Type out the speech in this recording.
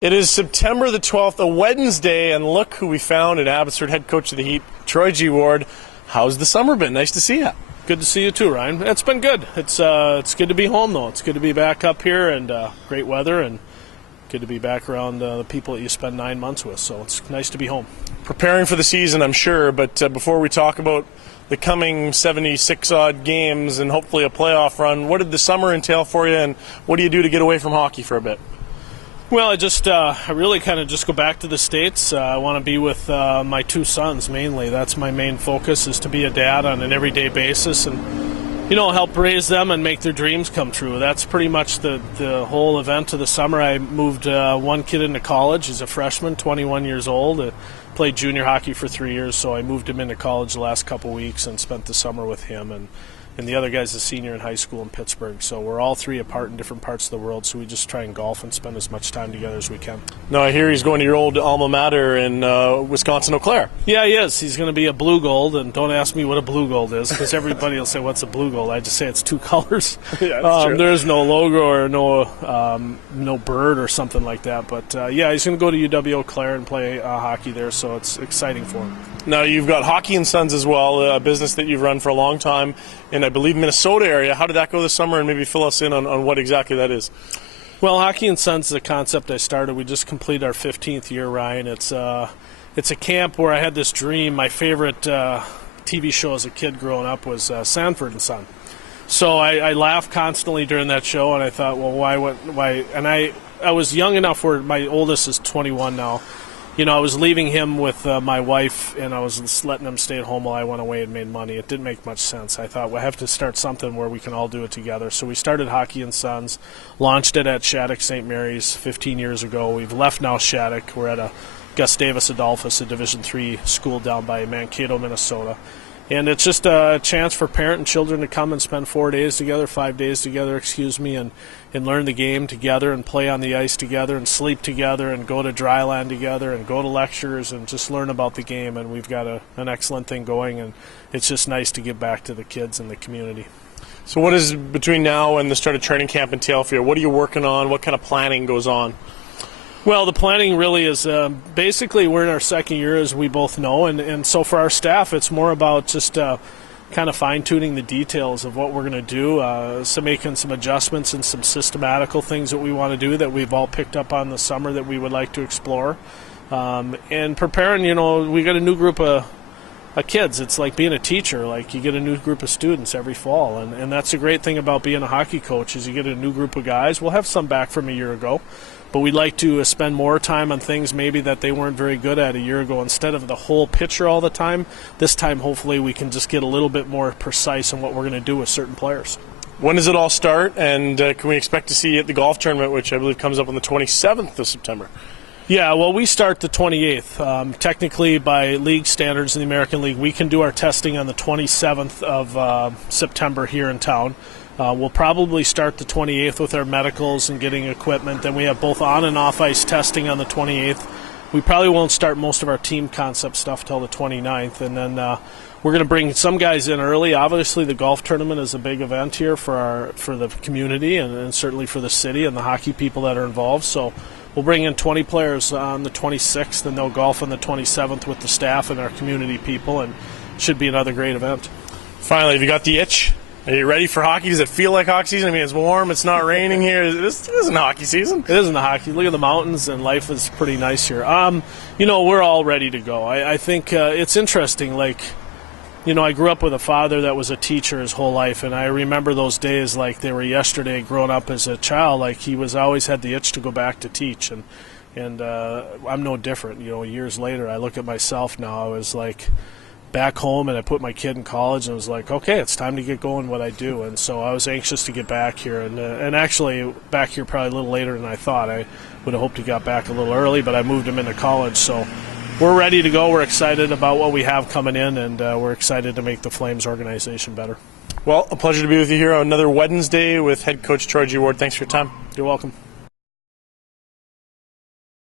It is September the 12th, a Wednesday, and look who we found in Abbotsford, head coach of the Heat, Troy G. Ward. How's the summer been? Nice to see you. Good to see you too, Ryan. It's been good. It's good to be home, though. It's good to be back up here, and great weather, and good to be back around the people that you spend 9 months with. So it's nice to be home. Preparing for the season, I'm sure, but before we talk about the coming 76-odd games and hopefully a playoff run, what did the summer entail for you, and what do you do to get away from hockey for a bit? Well, I really kind of just go back to the States. I want to be with my two sons mainly. That's my main focus, is to be a dad on an everyday basis and, help raise them and make their dreams come true. That's pretty much the whole event of the summer. I moved one kid into college. He's a freshman, 21 years old. Played junior hockey for 3 years, so I moved him into college the last couple weeks and spent the summer with him. And the other guy's a senior in high school in Pittsburgh. So we're all three apart in different parts of the world, so we just try and golf and spend as much time together as we can. Now, I hear he's going to your old alma mater in Wisconsin, Eau Claire. Yeah, he is. He's going to be a blue gold, and don't ask me what a blue gold is, because everybody will say, what's a blue gold? I just say it's two colors. Yeah, that's true. There's no logo or no bird or something like that. But, he's going to go to UW Eau Claire and play hockey there, so it's exciting for him. Now, you've got Hockey and Sons as well, a business that you've run for a long time in, I believe, Minnesota area. How did that go this summer, and maybe fill us in on what exactly that is? Well, Hockey and Sons is a concept I started. We just completed our 15th year, Ryan. It's a camp where I had this dream. My favorite TV show as a kid growing up was Sanford and Son. So I laughed constantly during that show, and I thought, well, why? And I was young enough where my oldest is 21 now. I was leaving him with my wife, and I was just letting him stay at home while I went away and made money. It didn't make much sense. I thought, we'll have to start something where we can all do it together. So we started Hockey and Sons, launched it at Shattuck St. Mary's 15 years ago. We've left now Shattuck. We're at a Gustavus Adolphus, a Division III school down by Mankato, Minnesota. And it's just a chance for parent and children to come and spend 5 days together, and learn the game together and play on the ice together and sleep together and go to dry land together and go to lectures and just learn about the game. And we've got an excellent thing going, and it's just nice to give back to the kids and the community. So what is, between now and the start of training camp in Tailfield, what are you working on? What kind of planning goes on? Well, the planning really is basically we're in our second year, as we both know, and so for our staff, it's more about just kind of fine-tuning the details of what we're going to do, so making some adjustments and some systematical things that we want to do that we've all picked up on the summer that we would like to explore, and preparing. We got a new group of kids. It's like being a teacher. Like, you get a new group of students every fall, and that's the great thing about being a hockey coach, is you get a new group of guys. We'll have some back from a year ago, but we'd like to spend more time on things maybe that they weren't very good at a year ago. Instead of the whole picture all the time, this time hopefully we can just get a little bit more precise on what we're going to do with certain players. When does it all start, and can we expect to see you at the golf tournament, which I believe comes up on the 27th of September? Yeah, well, we start the 28th. Technically, by league standards in the American League, we can do our testing on the 27th of September here in town. We'll probably start the 28th with our medicals and getting equipment. Then we have both on and off ice testing on the 28th. We probably won't start most of our team concept stuff till the 29th, and then we're going to bring some guys in early. Obviously, the golf tournament is a big event here for the community and certainly for the city and the hockey people that are involved. So we'll bring in 20 players on the 26th, and they'll golf on the 27th with the staff and our community people, and it should be another great event. Finally, have you got the itch? Are you ready for hockey? Does it feel like hockey season? I mean, it's warm, it's not raining here. This isn't hockey season. It isn't the hockey. Look at the mountains, and life is pretty nice here. We're all ready to go. I think it's interesting. I grew up with a father that was a teacher his whole life, and I remember those days like they were yesterday growing up as a child. Like, he was always had the itch to go back to teach, and I'm no different. Years later, I look at myself now. I was like back home, and I put my kid in college, and I was like, okay, it's time to get going what I do. And so I was anxious to get back here, and actually back here probably a little later than I thought. I would have hoped he got back a little early, but I moved him into college. So we're ready to go. We're excited about what we have coming in, and we're excited to make the Flames organization better. Well, a pleasure to be with you here on another Wednesday with head coach Troy G. Ward. Thanks for your time. You're welcome.